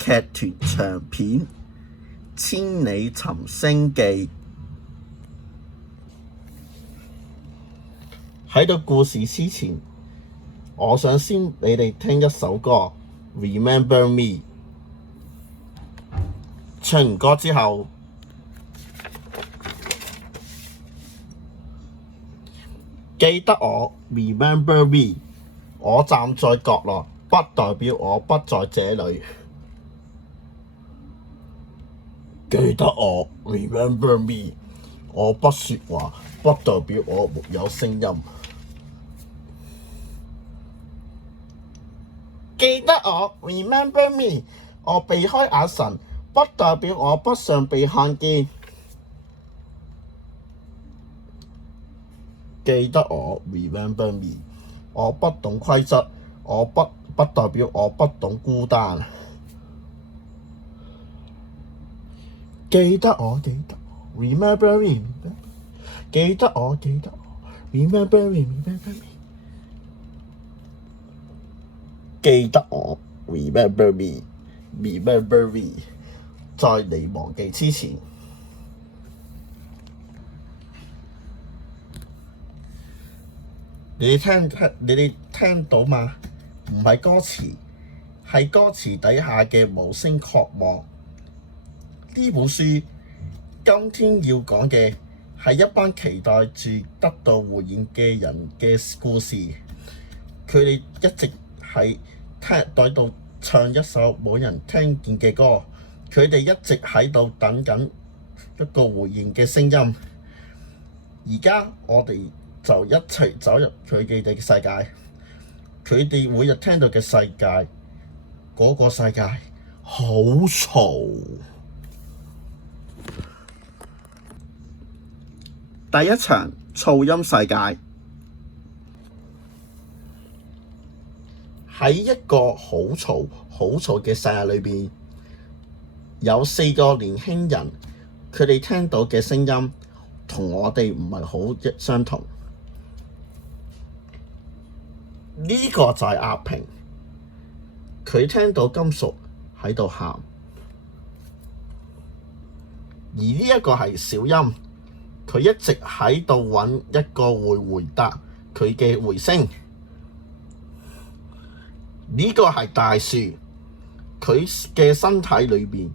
劇團長片《千里尋星記》。喺到故事之前，我想先你哋聽一首歌《Remember Me》。唱完歌之後，記得我 Remember Me。我站在角落，不代表我不在這裡。記得我 Remember Me。我不說話，不代表我沒有聲音。記得我 Remember Me。我避開眼神，不代表我不想被看見。記得我 Remember Me。我不懂規則，我不代表我不懂孤單。記得我 Remember Me。記得我 Remember Me。記得我 Remember Me。在你忘記之前，你哋聽到嗎？唔係歌詞，係歌詞底下嘅無聲渴望。呢本書今天要講嘅係一班期待住得到回應嘅人嘅故事。佢哋一直喺度唱一首冇人聽見嘅歌。佢哋一直喺度等緊一個回應嘅聲音。而家我哋就一齊走入佢哋嘅世界。佢哋每日聽到嘅世界，嗰個世界好嘈。第一場噪音世界。喺一個好嘈嘅世界裏邊，有4個年輕人，佢哋聽到嘅聲音同我哋唔係好相同。呢個就係阿平，佢聽到金屬喺度喊，而呢一個係小音，佢一直喺度揾一個會回答佢嘅回聲。呢個係大樹，佢嘅身體裏邊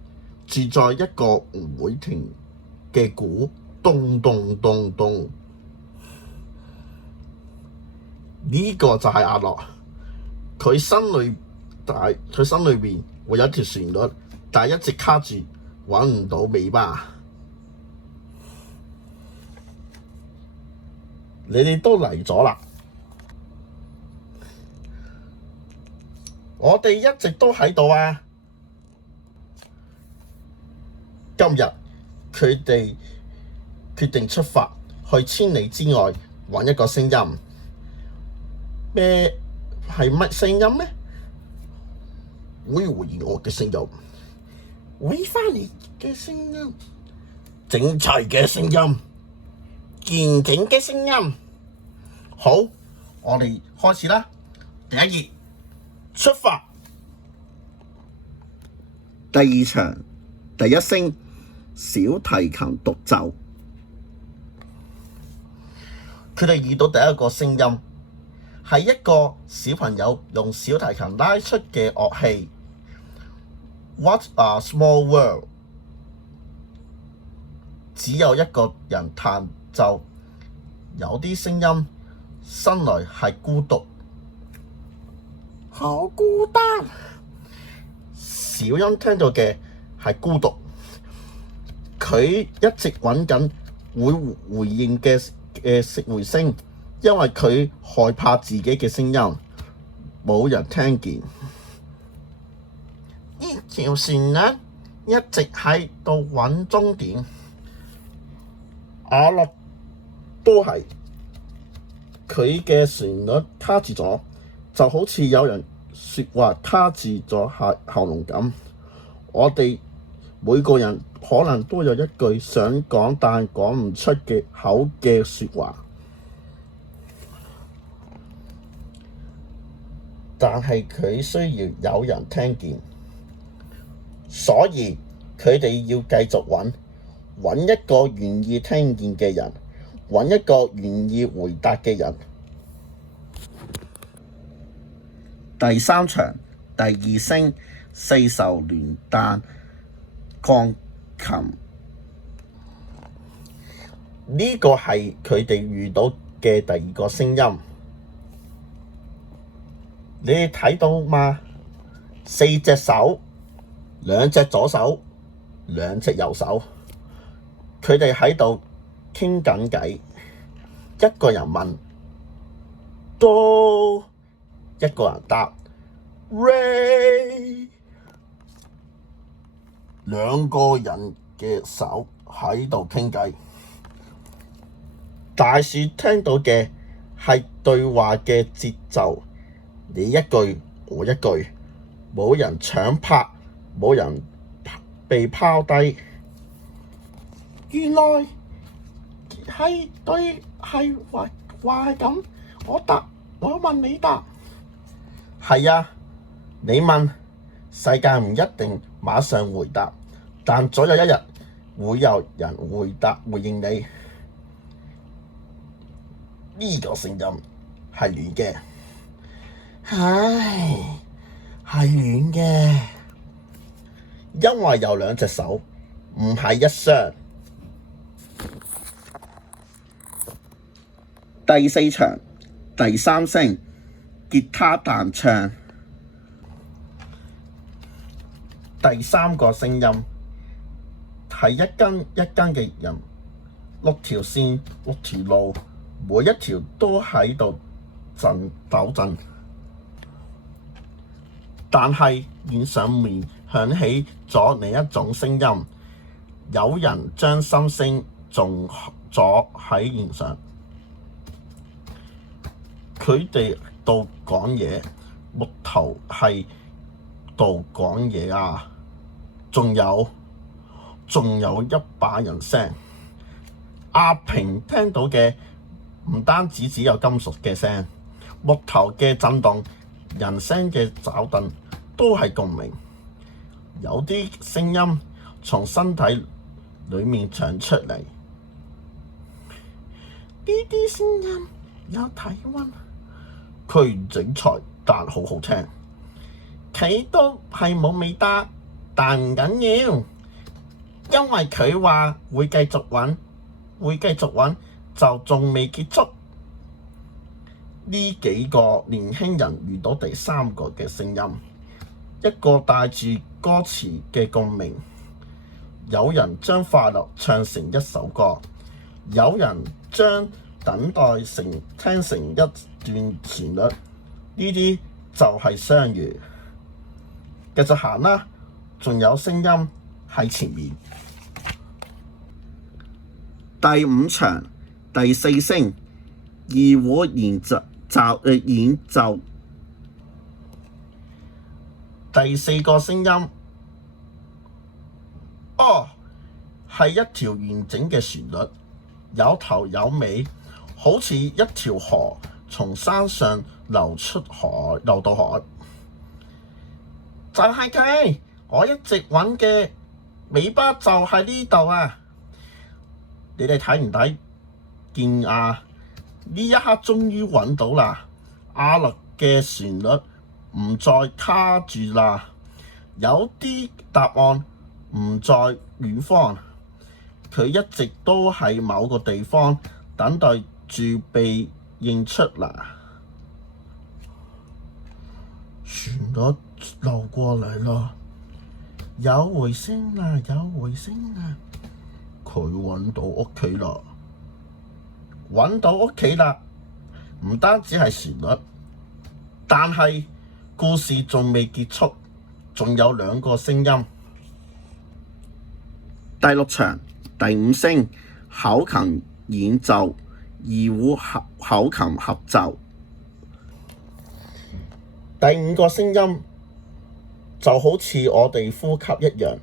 住在一個唔會停嘅鼓，咚咚咚咚。呢個就係阿樂，佢心裏邊會有一條旋律，但係一直卡住，揾唔到尾巴。你哋都嚟咗啦，我哋一直都喺度啊！今日佢哋決定出發去千里之外揾一個聲音。咩係乜聲音呢？會回應我嘅聲音，會返嚟嘅聲音，整齊嘅聲音，健整嘅聲音。好，我哋開始啦。第一頁，出發。第二場，第一聲小提琴獨奏。佢哋遇到第一個聲音，係一個小朋友用小提琴拉出嘅樂器。What a small world！ 只有一個人彈奏，有啲聲音生來係孤獨，好孤單。小音聽到嘅係孤獨，佢一直揾緊會回應嘅回聲，因為佢害怕自己嘅聲音冇人聽見。呢條旋律一直喺度揾終點。阿樂都係，佢嘅旋律卡住咗，就好似有人説話卡住咗喉嚨咁。我哋每個人可能都有一句想講但講唔出嘅口嘅説話，但係佢需要有人聽見。所以佢哋要繼續揾一個願意聽見嘅人，揾一個願意回答嘅人。第三場第二聲四手聯彈鋼琴，呢個係佢哋遇到嘅第二個聲音。你哋睇到嗎？四隻手，兩隻左手，兩隻右手，佢哋喺度傾緊偈。一個人問Do，一個人答 Re， 兩個人嘅手喺度傾偈。大樹聽到嘅係對話嘅節奏，你一句我一句，冇人搶拍，冇人被拋低。原來係對係話係咁，我問你答。係啊，你問，世界唔一定馬上回答，但總有一日會有人回應你。呢個聲音係暖嘅，唉，係暖嘅，因為有兩隻手，唔係一雙。第四場第三聲吉他彈唱，第三個聲音係一間一間嘅人，六條線，六條路，每一條都喺度抖震，但係面上面響起咗另一種聲音，有人將心聲種咗喺弦上。佢哋度講嘢，木頭係度講嘢啊！仲有一把人聲。阿平聽到嘅唔單止只有金屬嘅聲，木頭嘅震動，人聲嘅找頓，都係共鳴。有啲聲音從身體裡面唱出嚟，呢啲聲音有體溫。佢唔整齊，但好好聽。佢都係冇味道，但唔緊要，因為佢話會繼續揾，就仲未結束。呢幾個年輕人遇到第三個嘅聲音，一個帶住歌詞嘅共鳴。有人將快樂唱成一首歌，有人將等待聽成一段旋律，呢啲就係相遇。繼續行啦，仲有聲音喺前面。第五場第四聲二胡演奏，第四個聲音，係一條完整嘅旋律，有頭有尾，好似一條河從山上流到海。就係佢，我一直揾嘅尾巴就喺呢度啊！你哋睇唔睇見啊？呢一刻終於揾到啦！阿勒嘅旋律唔再卡住啦，有啲答案唔在遠方，佢一直都喺某個地方等待住被認出啦。旋律流過嚟啦，有回聲啦，有回聲啦！佢揾到屋企啦，揾到屋企啦！唔單止係旋律，但係故事仲未結束，仲有兩個聲音。第六場第五聲口琴演奏，二胡口琴合奏。第五個聲音就好似我哋呼吸一樣，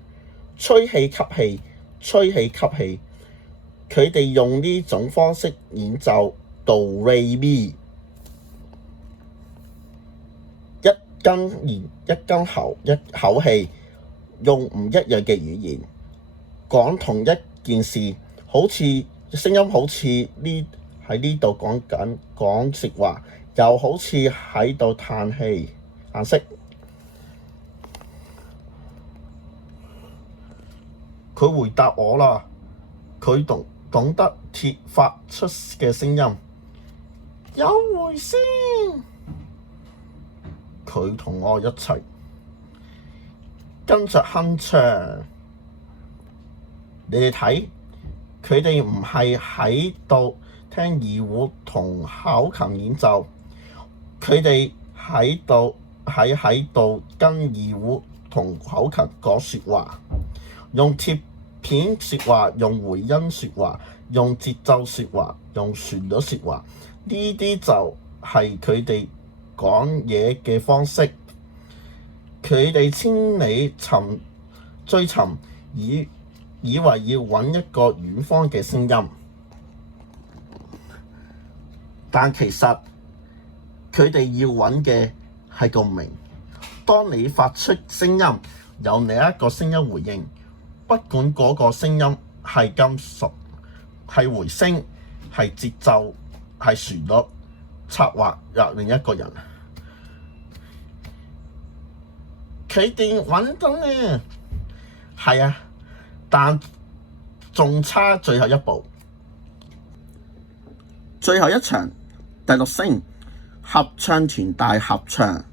吹氣吸氣，吹氣吸氣。佢哋用呢種方式演奏Do Re Mi， 一根喉一口氣，用唔一樣嘅語言講同一件事，好似聲音好似喺呢度講説話，又好似喺度嘆息。佢回答我啦，佢懂得鐵發出嘅聲音，有回聲。佢同我一齊跟着哼唱。你哋睇，佢哋唔係喺度聽二胡同口琴演奏，佢哋喺度跟二胡同口琴講説話，用貼片説話，用回音説話，用節奏説話，用旋律説話。呢啲就係佢哋講嘢嘅方式。佢哋千里追尋，以為要揾一個遠方嘅聲音，但其實佢哋要揾嘅係共鳴。當你發出聲音，有另一個聲音回應，不管嗰個聲音係金屬、係回聲、係節奏、係旋律，策劃入另一個人。佢哋揾到呢，係啊，但仲差最後一步。最後一場第六聲合唱團大合唱，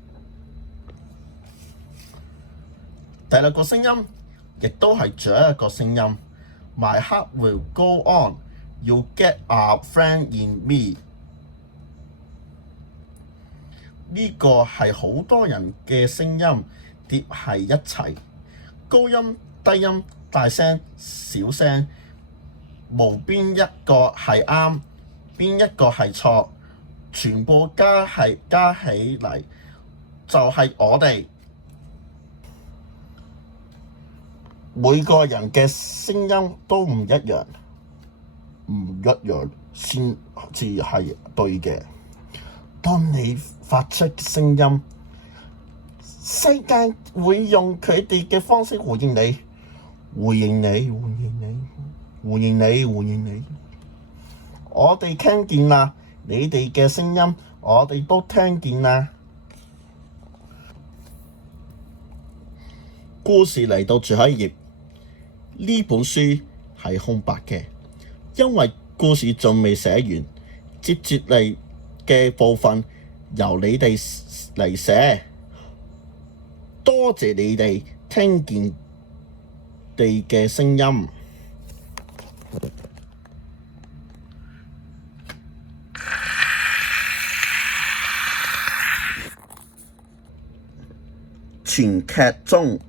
第六個聲音亦都係最後一個聲音。My heart will go on, you get a friend in me。呢個係好多人嘅聲音疊喺一齊，高音、低音、大聲、小聲，無邊一個係啱，邊一個係錯，全部加起嚟就係我哋。每個人嘅聲音都唔一樣，先至係對嘅。當你發出聲音，世界會用佢哋嘅方式回應你，回應你。我哋聽見啦，你哋嘅聲音，我哋都聽見啦。故事嚟到最後一頁，呢本書係空白嘅，因為故事仲未寫完，接住嚟嘅部分由你哋嚟寫。多謝你哋聽見你嘅聲音。全劇終。